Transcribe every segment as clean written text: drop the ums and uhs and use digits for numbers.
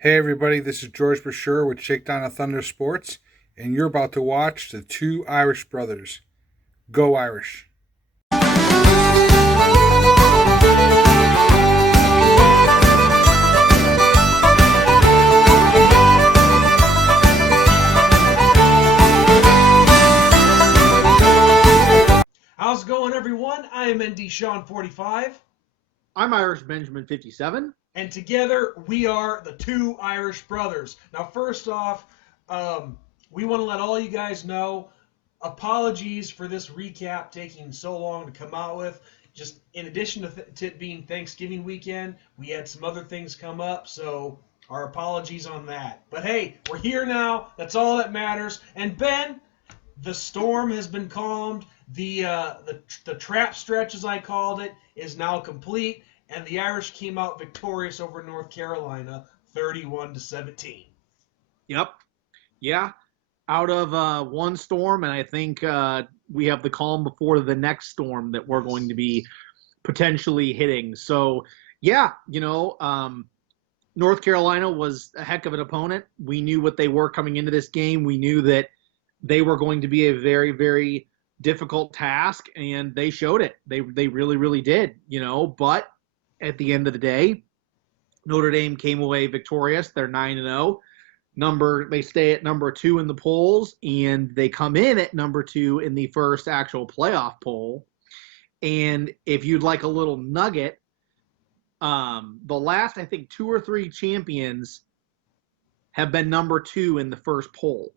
Hey everybody, this is George Brasher with Shakedown of Thunder Sports, and you're about to watch the two Irish brothers. Go Irish. How's it going, everyone? I am ND Sean 45, I'm Irish Benjamin 57. and together we are the two Irish brothers. Now, first off, um, we want to let all you guys know apologies for this recap taking so long to come out with. Just in addition to it being Thanksgiving weekend, we had some other things come up, so our apologies on that. But hey, we're here now. That's all that matters. And Ben, the storm has been calmed. The trap stretch, as I called it, is now complete, and the Irish came out victorious over North Carolina, 31-17. Yep. Yeah. Out of one storm, and I think we have the calm before the next storm that we're going to be potentially hitting. So, yeah, North Carolina was a heck of an opponent. We knew what they were coming into this game. We knew that they were going to be a very, very difficult task, and they showed it. They really, really did, But at the end of the day, Notre Dame came away victorious. They're 9-0. They stay at number 2 in the polls, and they come in at number 2 in the first actual playoff poll. And if you'd like a little nugget, the last, I think, 2 or 3 champions have been number 2 in the first poll.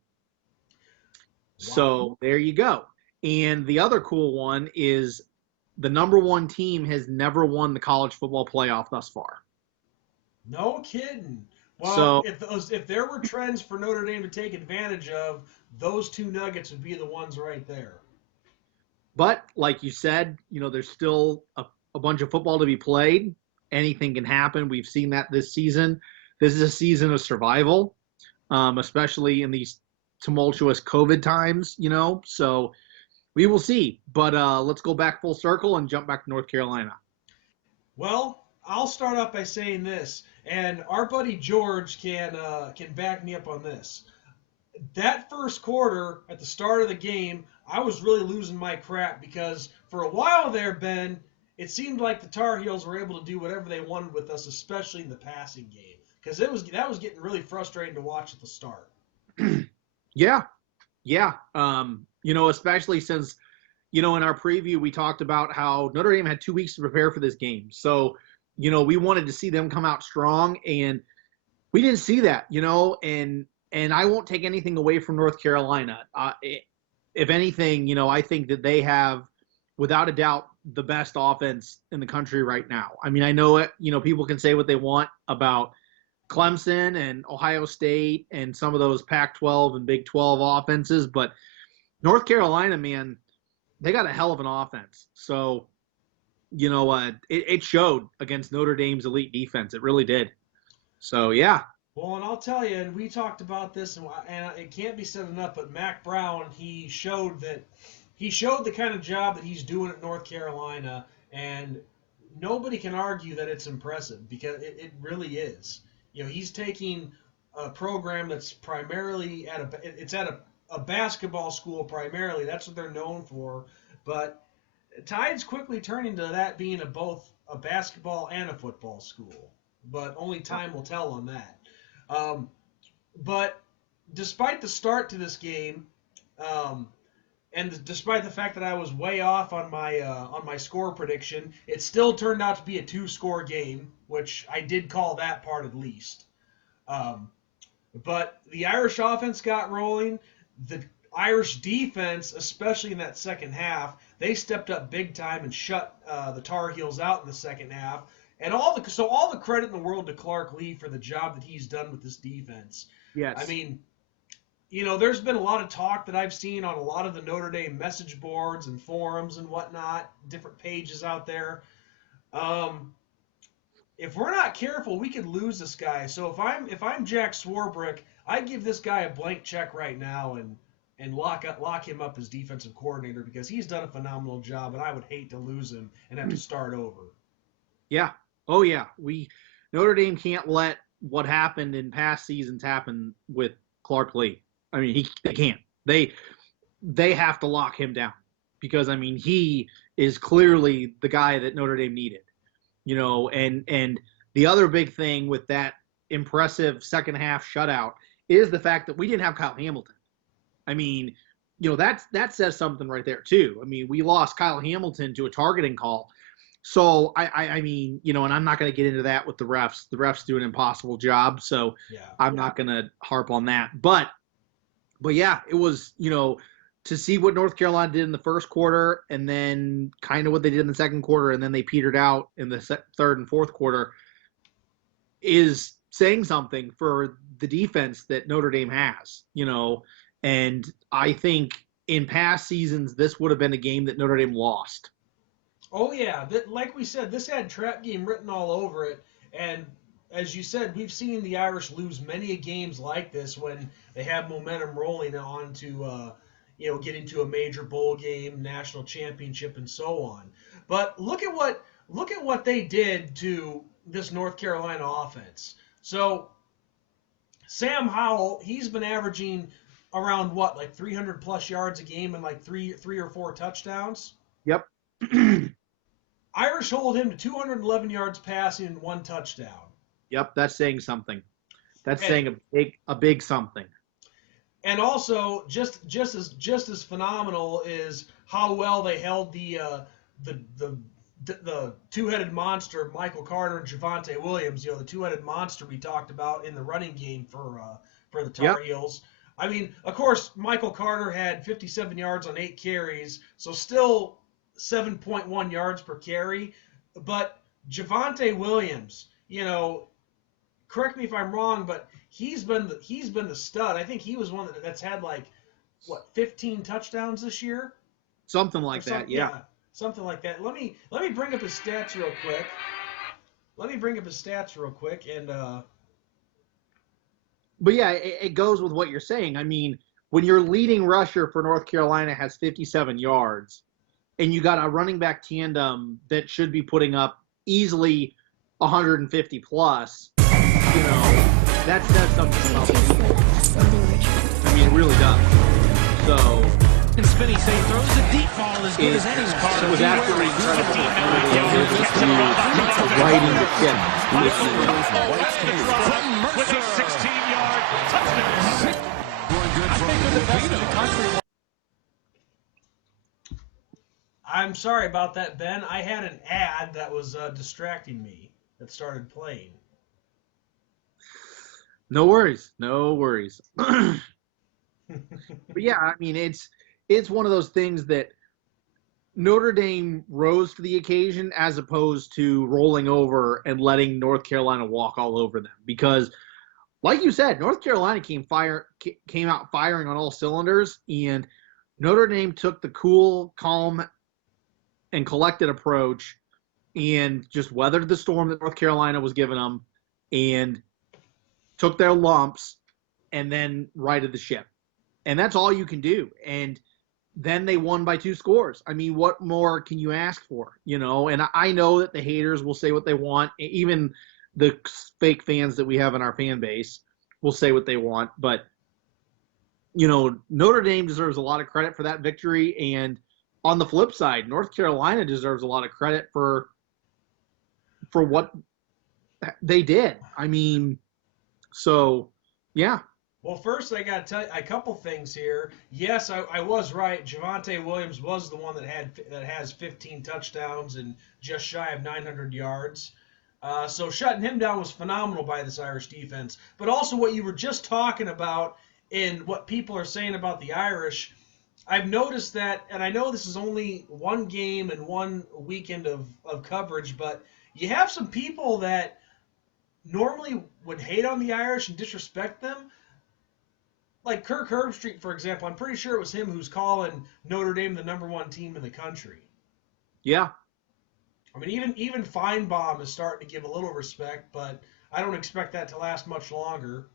Wow. So there you go. And the other cool one is the number 1 team has never won the college football playoff thus far. No kidding. Well, if there were trends for Notre Dame to take advantage of, those two nuggets would be the ones right there. But like you said, there's still a bunch of football to be played. Anything can happen. We've seen that this season. This is a season of survival, especially in these tumultuous COVID times, So we will see. But let's go back full circle and jump back to North Carolina. Well, I'll start off by saying this, and our buddy George can back me up on this. That first quarter, at the start of the game, I was really losing my crap because for a while there, Ben, it seemed like the Tar Heels were able to do whatever they wanted with us, especially in the passing game, because that was getting really frustrating to watch at the start. Yeah. Especially since, in our preview, we talked about how Notre Dame had 2 weeks to prepare for this game. So, we wanted to see them come out strong, and we didn't see that, and I won't take anything away from North Carolina. If anything, I think that they have, without a doubt, the best offense in the country right now. I mean, I know it, people can say what they want about Clemson and Ohio State and some of those Pac-12 and Big 12 offenses, but North Carolina, man, they got a hell of an offense. So, it showed against Notre Dame's elite defense. It really did. So, yeah. Well, and I'll tell you, and we talked about this, and it can't be said enough, but Mac Brown, he showed the kind of job that he's doing at North Carolina, and nobody can argue that it's impressive because it really is. He's taking a program that's primarily at a basketball school primarily. That's what they're known for, but Tide's quickly turning to that being both a basketball and a football school, but only time will tell on that. But despite the start to this game, and despite the fact that I was way off on my score prediction, it still turned out to be a 2-score game, which I did call that part at least. But the Irish offense got rolling. The Irish defense, especially in that second half, they stepped up big time and shut the Tar Heels out in the second half. And all the credit in the world to Clark Lee for the job that he's done with this defense. Yes. I mean, there's been a lot of talk that I've seen on a lot of the Notre Dame message boards and forums and whatnot, different pages out there. If we're not careful, we could lose this guy. So if I'm Jack Swarbrick, I give this guy a blank check right now and lock him up as defensive coordinator because he's done a phenomenal job, and I would hate to lose him and have to start over. Yeah. Oh, yeah. Notre Dame can't let what happened in past seasons happen with Clark Lee. I mean, they can't. They have to lock him down because, I mean, he is clearly the guy that Notre Dame needed. And the other big thing with that impressive second half shutout is the fact that we didn't have Kyle Hamilton. I mean, that says something right there too. I mean, we lost Kyle Hamilton to a targeting call. So I mean, and I'm not going to get into that with the refs. The refs do an impossible job, so I'm not going to harp on that. But yeah, it was, to see what North Carolina did in the first quarter and then kind of what they did in the second quarter and then they petered out in the third and fourth quarter is saying something for the defense that Notre Dame has, and I think in past seasons, this would have been a game that Notre Dame lost. Oh, yeah. Like we said, this had trap game written all over it. And as you said, we've seen the Irish lose many games like this when they have momentum rolling on to, get into a major bowl game, national championship, and so on. But look at what they did to this North Carolina offense. So Sam Howell, he's been averaging around like 300 plus yards a game and like three or four touchdowns. Yep. Irish hold him to 211 yards passing and 1 touchdown. Yep, that's saying something. That's saying a big something. And also, just as phenomenal is how well they held the two-headed monster, Michael Carter and Javonte Williams. The two-headed monster we talked about in the running game for the Tar Heels. I mean, of course, Michael Carter had 57 yards on 8 carries, so still 7.1 yards per carry. But Javonte Williams, correct me if I'm wrong, but he's been the stud. I think he was one that's had 15 touchdowns this year. Something like that, yeah. Something like that. Let me bring up his stats real quick. And But yeah, it goes with what you're saying. I mean, when your leading rusher for North Carolina has 57 yards, and you got a running back tandem that should be putting up easily 150 plus, that says something about the defense. I mean, it really does. So. And Spinney say throws a deep ball as good as any Carter. It was absolutely incredible. Riding the ship. With a 16-yard touchdown. I'm sorry about that, Ben. I had an ad that was distracting me that started playing. No worries. But yeah, I mean, it's one of those things that Notre Dame rose to the occasion as opposed to rolling over and letting North Carolina walk all over them. Because, like you said, North Carolina came out firing on all cylinders, and Notre Dame took the cool, calm, and collected approach and just weathered the storm that North Carolina was giving them and took their lumps and then righted the ship. And that's all you can do. And then they won by 2 scores. I mean, what more can you ask for? And I know that the haters will say what they want. Even the fake fans that we have in our fan base will say what they want. But, Notre Dame deserves a lot of credit for that victory. And on the flip side, North Carolina deserves a lot of credit for what they did. I mean, so, yeah. Well, first I got to tell you a couple things here. Yes, I was right. Javonte Williams was the one that has 15 touchdowns and just shy of 900 yards. So shutting him down was phenomenal by this Irish defense. But also what you were just talking about and what people are saying about the Irish, I've noticed that, and I know this is only one game and one weekend of coverage, but you have some people that normally would hate on the Irish and disrespect them. Like Kirk Herbstreit, for example, I'm pretty sure it was him who's calling Notre Dame the #1 team in the country. Yeah. I mean, even Feinbaum is starting to give a little respect, but I don't expect that to last much longer.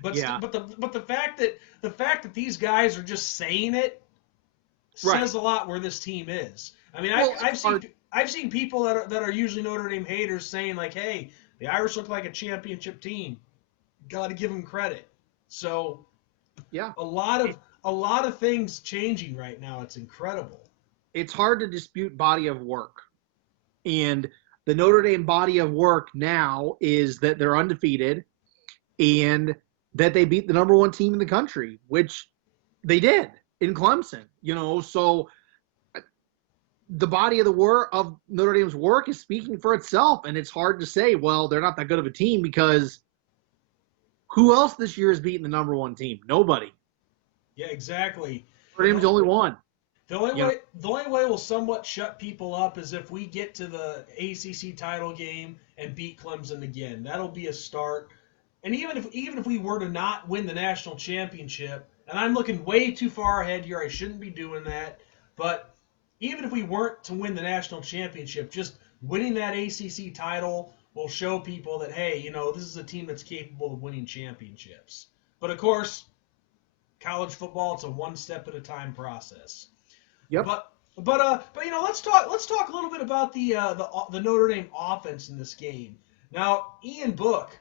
But yeah. but the fact that these guys are just saying it says a lot where this team is. I mean, I've seen people that are usually Notre Dame haters saying like, hey, The Irish look like a championship team. Got to give them credit. So Yeah. a lot of things changing right now. It's incredible. It's hard to dispute body of work. And the Notre Dame body of work now is that they're undefeated and that they beat the number one team in the country, which they did in Clemson. So the body of the work of Notre Dame's work is speaking for itself, and it's hard to say, well, they're not that good of a team, because who else this year has beaten the number one team? Nobody. Yeah, exactly. Notre Dame's the only one. The only way we'll somewhat shut people up is if we get to the ACC title game and beat Clemson again. That'll be a start. And even if we were to not win the national championship, and I'm looking way too far ahead here, I shouldn't be doing that, but even if we weren't to win the national championship, just winning that ACC title will show people that, hey, this is a team that's capable of winning championships. But of course, college football, it's a one step at a time process. Yep. But let's talk a little bit about the Notre Dame offense in this game. Now, Ian Book,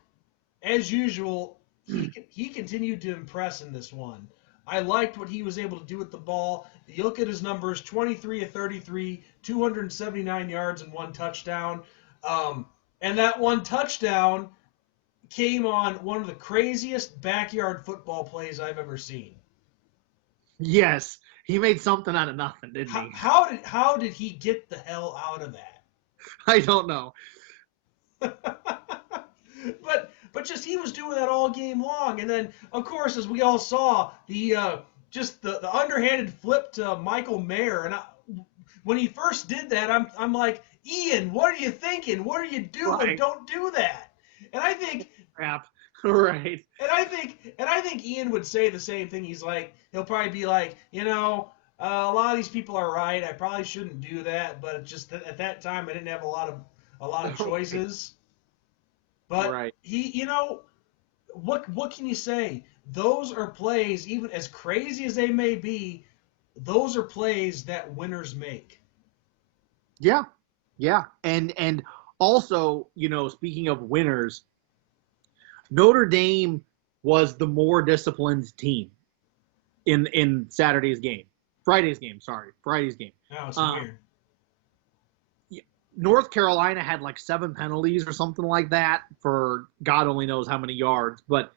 as usual, he continued to impress in this one. I liked what he was able to do with the ball. You look at his numbers: 23 of 33, 279 yards and one touchdown. And that one touchdown came on one of the craziest backyard football plays I've ever seen. Yes, he made something out of nothing, didn't he? How did he get the hell out of that? I don't know. But just he was doing that all game long, and then of course, as we all saw, the underhanded flip to Michael Mayer, and when he first did that, I'm like, Ian, what are you thinking? What are you doing? Right. Don't do that. And I think crap. Right. And I think Ian would say the same thing. He'll probably be like, a lot of these people are right. I probably shouldn't do that, but just at that time I didn't have a lot of choices. But right. what can you say? Those are plays, even as crazy as they may be, those are plays that winners make. Yeah. Yeah. And also, speaking of winners, Notre Dame was the more disciplined team in Friday's game. Friday's game. Oh, it's weird. North Carolina had like 7 penalties or something like that for God only knows how many yards. But,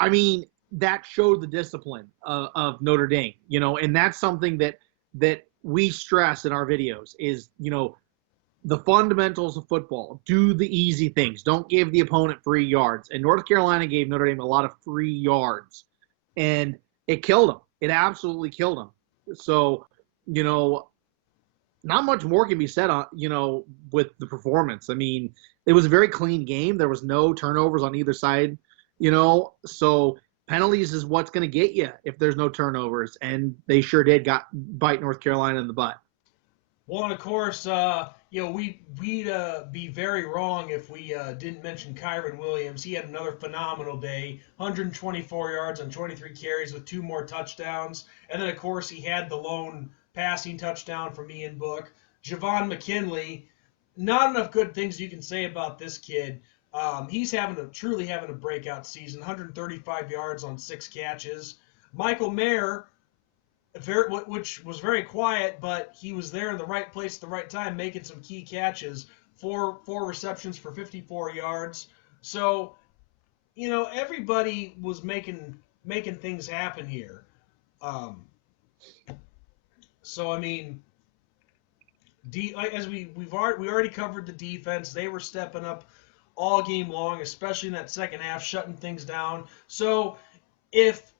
I mean, that showed the discipline of Notre Dame, and that's something that we stress in our videos is, the fundamentals of football. Do the easy things. Don't give the opponent free yards. And North Carolina gave Notre Dame a lot of free yards. And it killed them. It absolutely killed them. So, not much more can be said on, with the performance. I mean, it was a very clean game. There was no turnovers on either side, so penalties is what's going to get you if there's no turnovers. And they sure did bite North Carolina in the butt. Well, and of course, we'd be very wrong if we didn't mention Kyron Williams. He had another phenomenal day, 124 yards on 23 carries with 2 more touchdowns. And then, of course, he had the lone passing touchdown from Ian Book. Javon McKinley, not enough good things you can say about this kid. He's truly having a breakout season, 135 yards on 6 catches. Michael Mayer, which was very quiet, but he was there in the right place at the right time, making some key catches. 4 receptions for 54 yards. So, everybody was making things happen here. So I mean, as we already covered the defense. They were stepping up all game long, especially in that second half, shutting things down. So if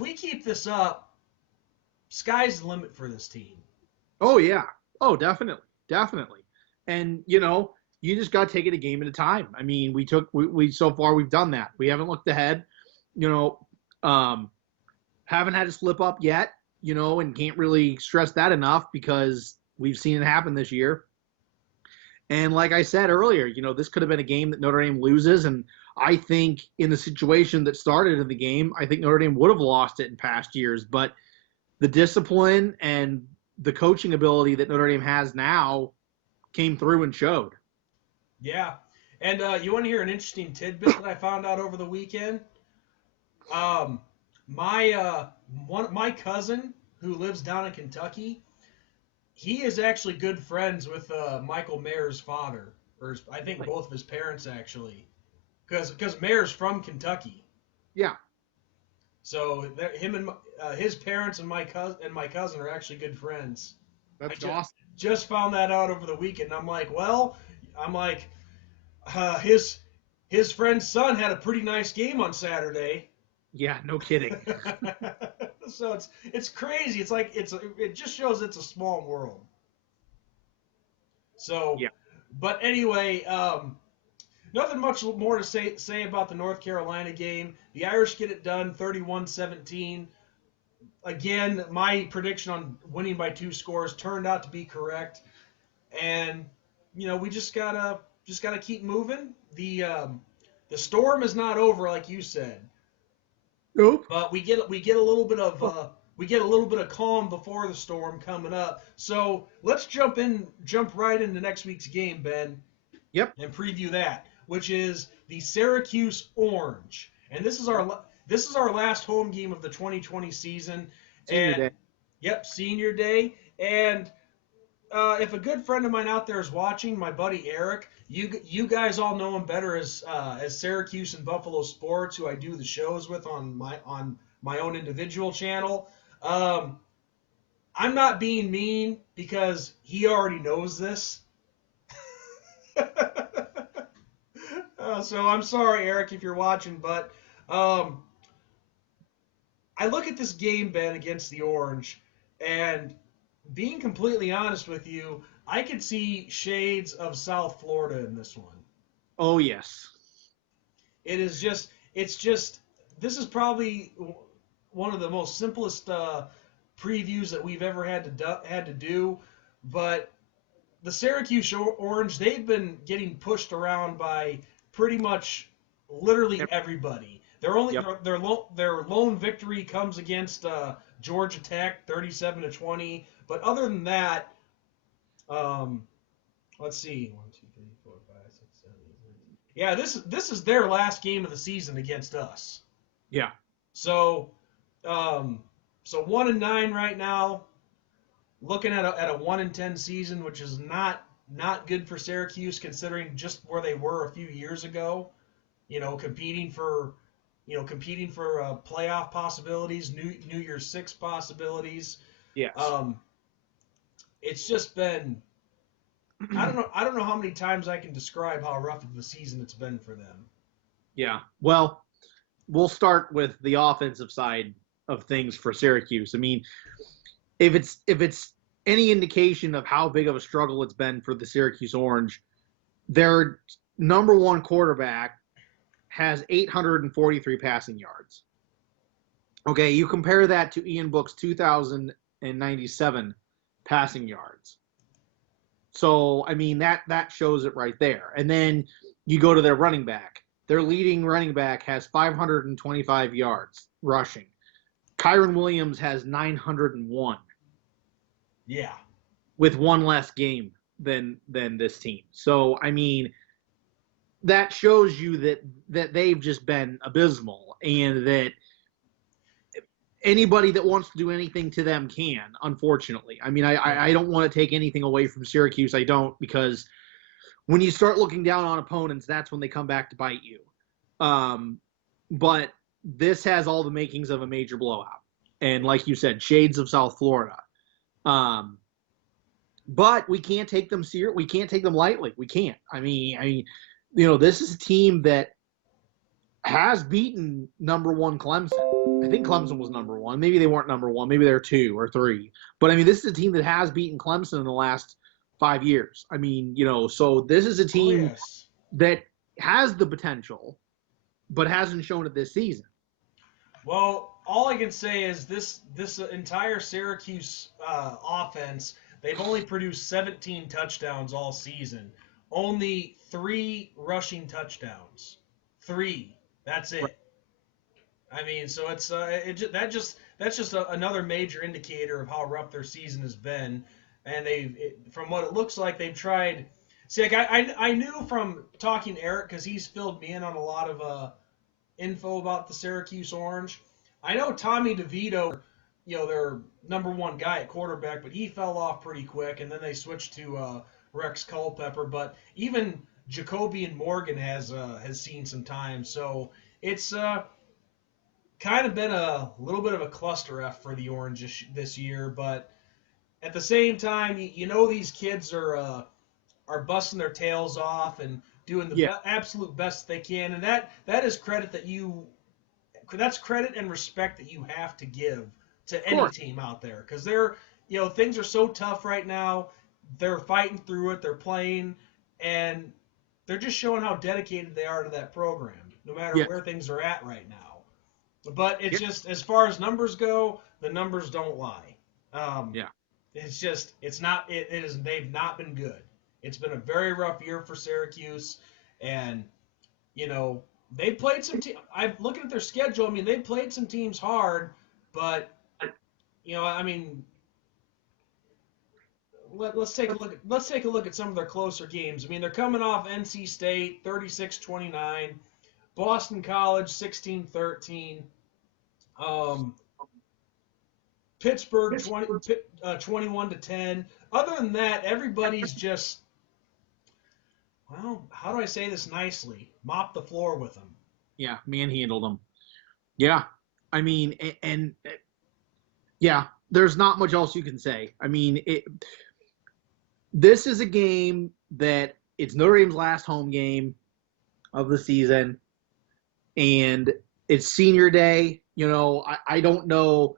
we keep this up, sky's the limit for this team. Oh yeah. Oh, definitely. And you just got to take it a game at a time. I mean, we so far we've done that. We haven't looked ahead. Haven't had to slip up yet. And can't really stress that enough because we've seen it happen this year. And like I said earlier, this could have been a game that Notre Dame loses. And I think in the situation that started in the game, I think Notre Dame would have lost it in past years. But the discipline and the coaching ability that Notre Dame has now came through and showed. Yeah. And you want to hear an interesting tidbit that I found out over the weekend? Um, my cousin who lives down in Kentucky, he is actually good friends with Michael Mayer's father, I think Really? both of his parents actually, because Mayer's from Kentucky. Yeah, So him and his parents and my cousin are actually good friends. I that's awesome. just found that out over the weekend. I'm like, well, I'm like, his friend's son had a pretty nice game on Saturday. Yeah, no kidding. So it's crazy. It's like it just shows it's a small world. So, Yeah. but anyway, nothing much more to say about the North Carolina game. The Irish get it done, 31-17. Again, my prediction on winning by 2 scores turned out to be correct, and we just gotta keep moving. The storm is not over, like you said, Nope. but we get a little bit of calm before the storm coming up. So let's jump right into next week's game, Ben, Yep. and preview that, which is the Syracuse Orange, and this is our last home game of the 2020 season, Senior and day. yep, senior day, and if a good friend of mine out there is watching, my buddy Eric, you guys all know him better as Syracuse and Buffalo Sports, who I do the shows with on my own individual channel. Um, I'm not being mean because he already knows this. So I'm sorry, Eric, if you're watching, but um, I look at this game, Ben, against the Orange, and being completely honest with you, I could see shades of South Florida in this one. Oh yes. It's just, this is probably one of the most simplest previews that we've ever had to do, but the Syracuse Orange, they've been getting pushed around by pretty much literally Yep. everybody. Their only Yep. their lone victory comes against Georgia Tech, 37-20. But other than that, um, let's see, 1, 2, 3, 4, 5, 6, 7, 8, 9. Yeah, this is their last game of the season against us. Yeah. So, um, so 1-9 right now. Looking at a 1-10 season, which is not good for Syracuse considering just where they were a few years ago. Competing for playoff possibilities, New Year's Six possibilities. Yes. Um, it's just been I don't know how many times I can describe how rough of a season it's been for them. Yeah. Well, we'll start with the offensive side of things for Syracuse. I mean, if it's any indication of how big of a struggle it's been for the Syracuse Orange, their number one quarterback has 843 passing yards. Okay, you compare that to Ian Book's 2,097 passing yards. So I mean that shows it right there. And then you go to their running back. Their leading running back has 525 yards rushing. Kyron Williams has 901 Yeah. with one less game than this team. So I mean that shows you that they've just been abysmal and that anybody that wants to do anything to them can, unfortunately. I mean, I don't want to take anything away from Syracuse. I don't, because when you start looking down on opponents, that's when they come back to bite you. But this has all the makings of a major blowout. And like you said, shades of South Florida. But we can't take them we can't take them lightly. We can't. I mean, this is a team that has beaten number one Clemson. I think Clemson was number one. Maybe they weren't number one. Maybe they're 2 or 3. But I mean, this is a team that has beaten Clemson in the last 5 years. I mean, so this is a team yes. that has the potential, but hasn't shown it this season. Well, all I can say is this entire Syracuse offense, they've only produced 17 touchdowns all season. Only 3 rushing touchdowns. 3. That's it. I mean, so it's that's just another major indicator of how rough their season has been. And from what it looks like, See, like I knew from talking to Eric, because he's filled me in on a lot of info about the Syracuse Orange. I know Tommy DeVito, their number one guy at quarterback, but he fell off pretty quick, and then they switched to Rex Culpepper. But even Jacoby and Morgan has seen some time, so it's kind of been a little bit of a cluster F for the Orange this year. But at the same time, these kids are busting their tails off and doing the absolute best they can, and that is credit that's credit and respect that you have to give to any team out there, because things are so tough right now. They're fighting through it. They're playing, and they're just showing how dedicated they are to that program, no matter where things are at right now. But it's just, as far as numbers go, the numbers don't lie. It's just, they've not been good. It's been a very rough year for Syracuse, and they played some teams. I'm looking at their schedule. I mean, they played some teams hard, but I mean, let's take a look at some of their closer games. I mean, they're coming off NC State 36-29, Boston College 16-13, Pittsburgh 21-10. Other than that, everybody's just, well, how do I say this nicely? Mop the floor with them. Yeah, manhandled them. Yeah, I mean, and there's not much else you can say. I mean, this is a game that it's Notre Dame's last home game of the season, and it's senior day. I don't know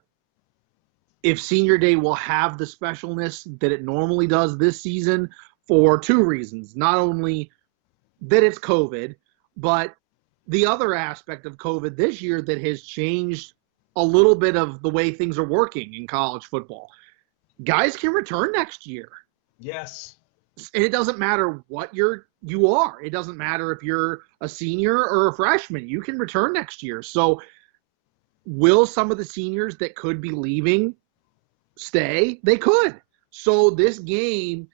if senior day will have the specialness that it normally does this season, for two reasons. Not only that it's COVID, but the other aspect of COVID this year that has changed a little bit of the way things are working in college football. Guys can return next year. Yes. And it doesn't matter what you are. It doesn't matter if you're a senior or a freshman. You can return next year. So will some of the seniors that could be leaving stay? They could. So this game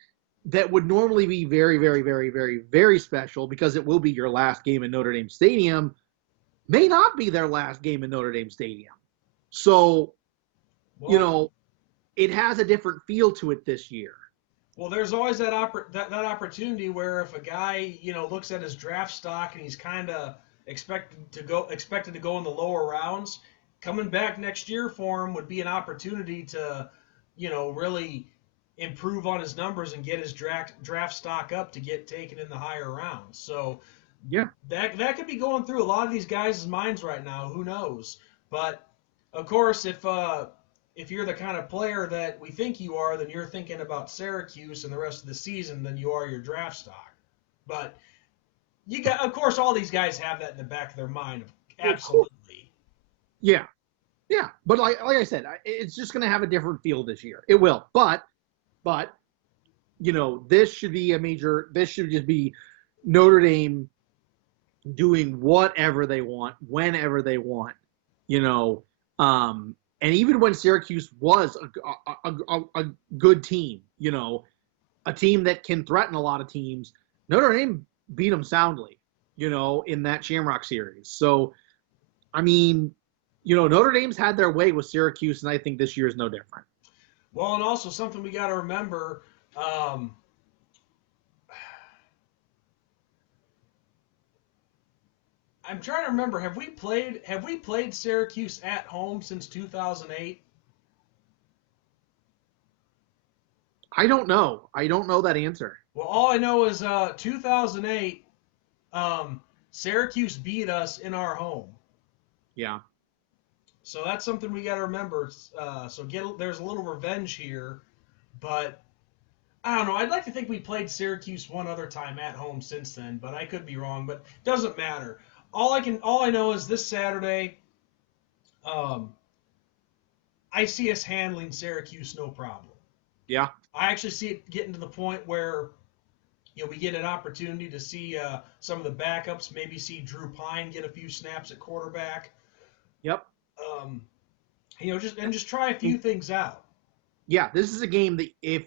that would normally be very, very, very, very, very special, because it will be your last game in Notre Dame Stadium, may not be their last game in Notre Dame Stadium. So, it has a different feel to it this year. Well, there's always that opportunity where if a guy, looks at his draft stock and he's kind of expected to go in the lower rounds, coming back next year for him would be an opportunity to, really improve on his numbers and get his draft stock up to get taken in the higher rounds. So that could be going through a lot of these guys' minds right now. Who knows? But of course, if you're the kind of player that we think you are, then you're thinking about Syracuse and the rest of the season than you are your draft stock. But of course, all these guys have that in the back of their mind. Absolutely. Yeah. But like I said, it's just going to have a different feel this year. It will. But this should just be Notre Dame doing whatever they want, whenever they want, and even when Syracuse was a good team, a team that can threaten a lot of teams, Notre Dame beat them soundly, in that Shamrock series. So, I mean, Notre Dame's had their way with Syracuse, and I think this year is no different. Well, and also something we got to remember, I'm trying to remember, have we played Syracuse at home since 2008? I don't know. I don't know that answer. Well, all I know is 2008, Syracuse beat us in our home. Yeah. So that's something we got to remember. There's a little revenge here, but I don't know. I'd like to think we played Syracuse one other time at home since then, but I could be wrong. But it doesn't matter. All I know is this Saturday, I see us handling Syracuse no problem. Yeah. I actually see it getting to the point where we get an opportunity to see some of the backups, maybe see Drew Pine get a few snaps at quarterback. Yep. Just try a few things out. Yeah, this is a game that if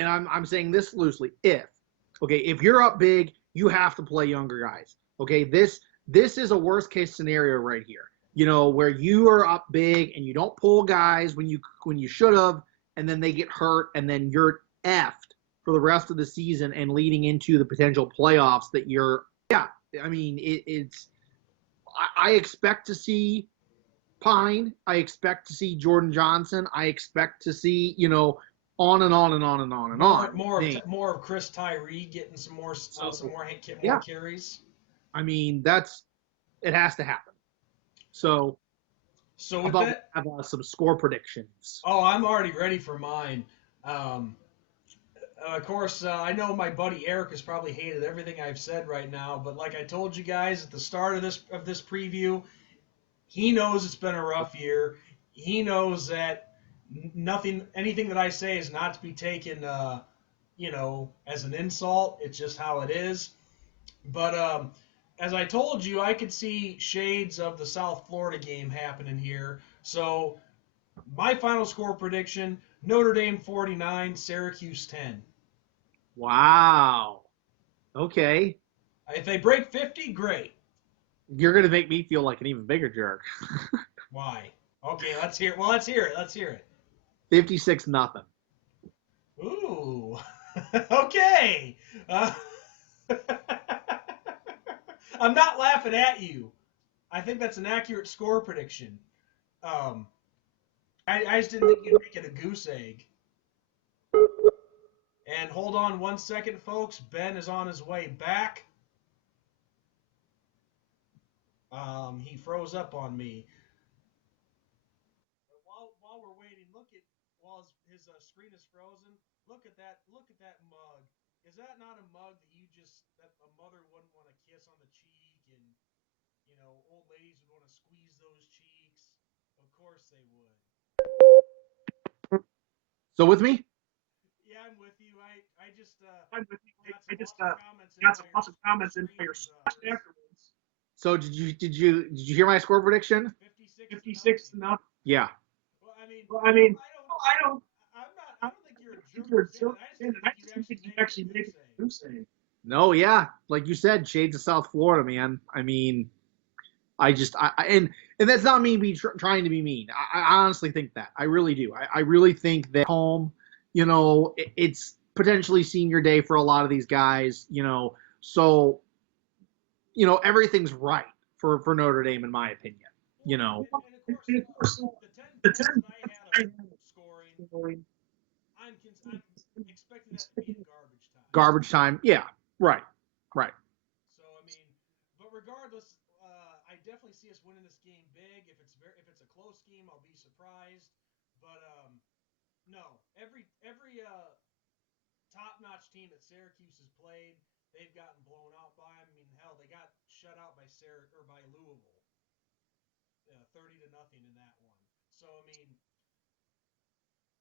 and I'm saying this loosely, if you're up big, you have to play younger guys. Okay, this is a worst case scenario right here. Where you are up big and you don't pull guys when you should have, and then they get hurt, and then you're effed for the rest of the season and leading into the potential playoffs. I expect to see Pine. I expect to see Jordan Johnson. I expect to see, on and on and on and on and on. More of Chris Tyree getting some more carries. I mean, it has to happen. So with that, have some score predictions. Oh, I'm already ready for mine. Of course, I know my buddy Eric has probably hated everything I've said right now, but like I told you guys at the start of this preview, he knows it's been a rough year. He knows that anything that I say is not to be taken, as an insult. It's just how it is. But as I told you, I could see shades of the South Florida game happening here. So my final score prediction, Notre Dame 49, Syracuse 10. Wow. Okay. If they break 50, great. You're going to make me feel like an even bigger jerk. Why? Okay, let's hear it. 56-0. Ooh. Okay. I'm not laughing at you. I think that's an accurate score prediction. I just didn't think you'd make it a goose egg. And hold on 1 second, folks. Ben is on his way back. He froze up on me. While we're waiting, while his screen is frozen, look at that mug. Is that not a mug that a mother wouldn't want to kiss on the cheek, and old ladies would want to squeeze those cheeks? Of course they would. So with me? Yeah, I'm with you. I just got some awesome comments in your afterwards. So did you hear my score prediction? 56-0. Yeah. Well, I don't think you're a jerk. I just didn't think you'd actually make it a goose egg. No, yeah, like you said, shades of South Florida, man. I mean, and that's not me trying to be mean. I honestly think that. I really do. I really think that home, it's potentially senior day for a lot of these guys, so, everything's right for Notre Dame, in my opinion, And of course, the 10 I had scoring, I'm expecting that to be in garbage time. Garbage time, yeah, right. So, but regardless, I definitely see us winning this game big. If it's a close game, I'll be surprised. But no, every top-notch team that Syracuse has played, they've gotten blown out by them. Hell, they got shut out by Louisville, 30-0 in that one. So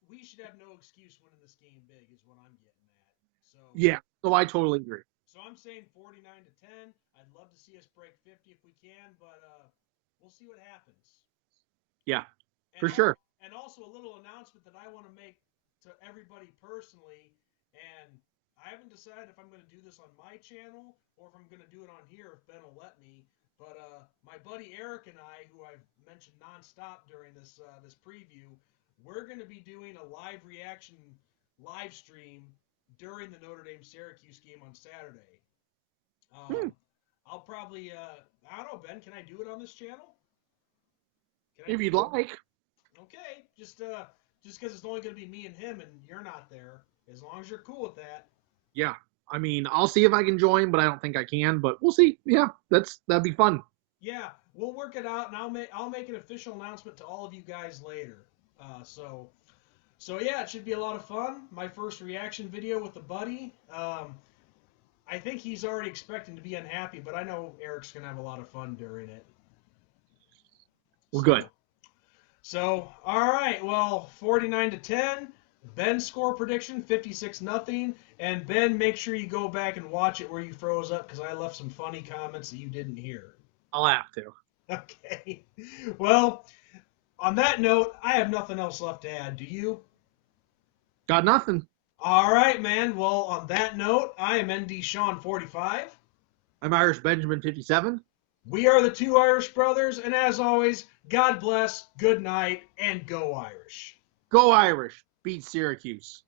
we should have no excuse winning this game big, is what I'm getting at. So Yeah, so I totally agree. So I'm saying 49-10. I'd love to see us break 50 if we can, but we'll see what happens. Yeah, for sure. And also a little announcement that I want to make to everybody personally, and I haven't decided if I'm going to do this on my channel or if I'm going to do it on here if Ben will let me. But my buddy Eric and I, who I've mentioned nonstop during this preview, we're going to be doing a live stream during the Notre Dame Syracuse game on Saturday. I'll probably I don't know, Ben, can I do it on this channel? If you'd like. Okay, just because it's only going to be me and him and you're not there, as long as you're cool with that. Yeah, I'll see if I can join, but I don't think I can. But we'll see. Yeah, that'd be fun. Yeah, we'll work it out, and I'll make an official announcement to all of you guys later. So yeah, it should be a lot of fun. My first reaction video with the buddy. I think he's already expecting to be unhappy, but I know Eric's gonna have a lot of fun during it. Well, good. So, all right. Well, 49-10. Ben's score prediction 56-0. And Ben, make sure you go back and watch it where you froze up because I left some funny comments that you didn't hear. I'll have to. Okay. Well, on that note, I have nothing else left to add. Do you? Got nothing. All right, man. Well, on that note, I am ND Sean 45. I'm Irish Benjamin 57. We are the two Irish brothers, and as always, God bless, good night, and go Irish. Go Irish. Beat Syracuse.